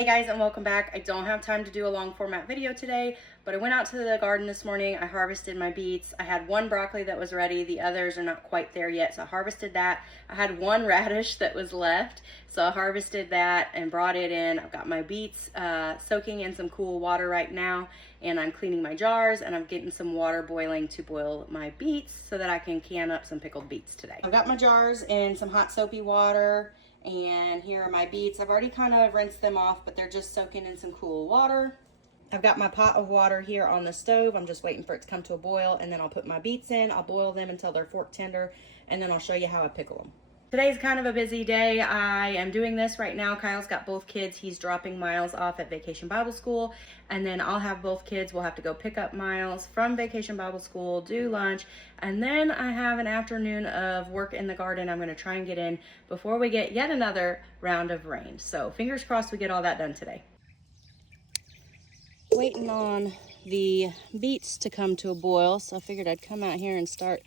Hey guys, and welcome back. I don't have time to do a long format video today, but I went out to the garden this morning. I harvested my beets. I had one broccoli that was ready. The others are not quite there yet, so I harvested that. I had one radish that was left, so I harvested that and brought it in. I've got my beets soaking in some cool water right now, and I'm cleaning my jars, and I'm getting some water boiling to boil my beets so that I can can up some pickled beets today. I've got my jars in some hot soapy water, and here are my beets. I've already kind of rinsed them off, but they're just soaking in some cool water. I've got my pot of water here on the stove. I'm just waiting for it to come to a boil, and then I'll put my beets in. I'll boil them until they're fork tender, and then I'll show you how I pickle them. Today's kind of a busy day. I am doing this right now. Kyle's got both kids. He's dropping Miles off at Vacation Bible School, and then I'll have both kids. We'll have to go pick up Miles from Vacation Bible School, do lunch, and then I have an afternoon of work in the garden I'm going to try and get in before we get yet another round of rain. So fingers crossed we get all that done today. Waiting on the beets to come to a boil, so I figured I'd come out here and start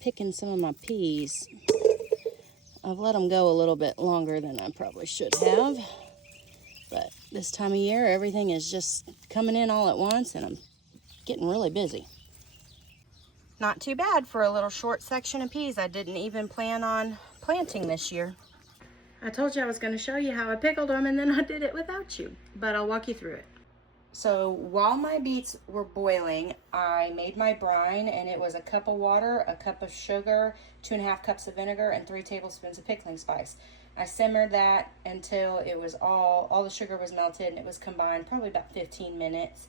picking some of my peas. I've let them go a little bit longer than I probably should have, but this time of year everything is just coming in all at once and I'm getting really busy. Not too bad for a little short section of peas I didn't even plan on planting this year. I told you I was going to show you how I pickled them, and then I did it without you, but I'll walk you through it. So while my beets were boiling, I made my brine, and it was a cup of water, a cup of sugar, 2.5 cups of vinegar, and 3 tablespoons of pickling spice. I simmered that until it was all the sugar was melted and it was combined, probably about 15 minutes.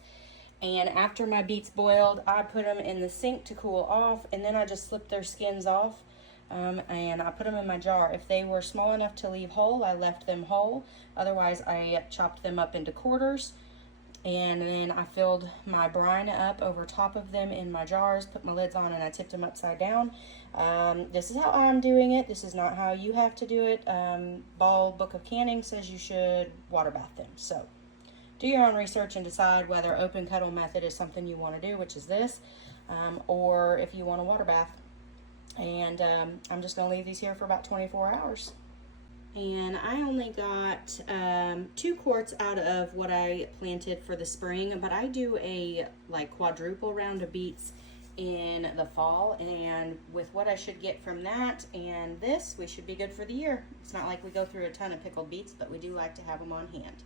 And after my beets boiled, I put them in the sink to cool off, and then I just slipped their skins off. And I put them in my jar. If they were small enough to leave whole, I left them whole. Otherwise, I chopped them up into quarters. And then I filled my brine up over top of them in my jars, put my lids on, and I tipped them upside down. This is how I'm doing it. This is not how you have to do it. Ball Book of Canning says you should water bath them. So do your own research and decide whether open cuddle method is something you want to do, which is this, or if you want a water bath. And I'm just going to leave these here for about 24 hours. And I only got 2 quarts out of what I planted for the spring, but I do a quadruple round of beets in the fall, and with what I should get from that and this, we should be good for the year. It's not like we go through a ton of pickled beets, but we do like to have them on hand.